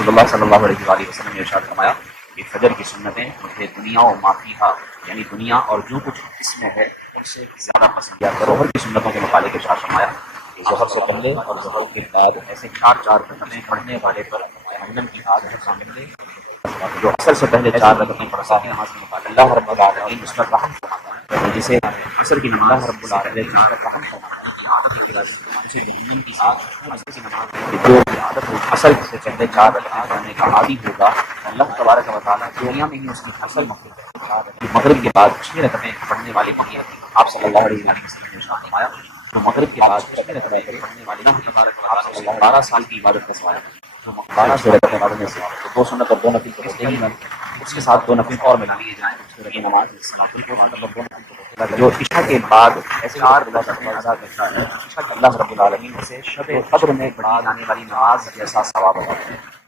رسول اللہ صلی اللہ علیہ وآلہ وسلم نے ارشاد فرمایا کہ فجر کی سنتیں مجھے دنیا و ما فیہا یعنی دنیا اور جو کچھ اس میں ہے ان سے زیادہ پسند کیا کرو۔ ظہر کی سنتوں کے متعلق ارشاد فرمایا کہ ظہر سے پہلے اور ظہر کے بعد ایسے چار رکعتیں پڑھنے والے پر جہنم کی آگ ہے شامل ہے۔ جو عصر سے پہلے 4 رکعتیں پڑھتا ہے نماز کے متعلق اللہ رب العالمین اس پر رحم فرماتا ہے، جسے عصر کی نماز رب العالمین اس پر رحم فرماتا ہے، اسے جہنم کی عصر کی نماز جو عادت ہو عصر سے پہلے 4 رکعتیں پڑھنے کا عادی ہوگا، اللہ تبارک و تعالیٰ دنیا میں ہی اس کی اصل مغرب کے بعد 6 رکعتیں پڑھنے والے کے لیے آپ صلی اللہ علیہ وسلم نے ارشاد فرمایا جو مغرب کے بعد 6 رکعتیں پڑھنے والے آپ صلی اللہ 12 سال کی عبادت کا سوال جو 12 سے رکعتیں پڑھنے سے 2 سنت اور 2 نفل تو ہوتے ہی ہیں، اس کے ساتھ 2 نفل اور ملا لیے جائیں یہ نماز جو عشاء کے بعد ایسے 4 رکعتیں ادا کرتا ہے، اللہ رب العالمین سے شب قدر میں پڑھی جانے والی نماز جیسا ثواب عطا کرتا ہے۔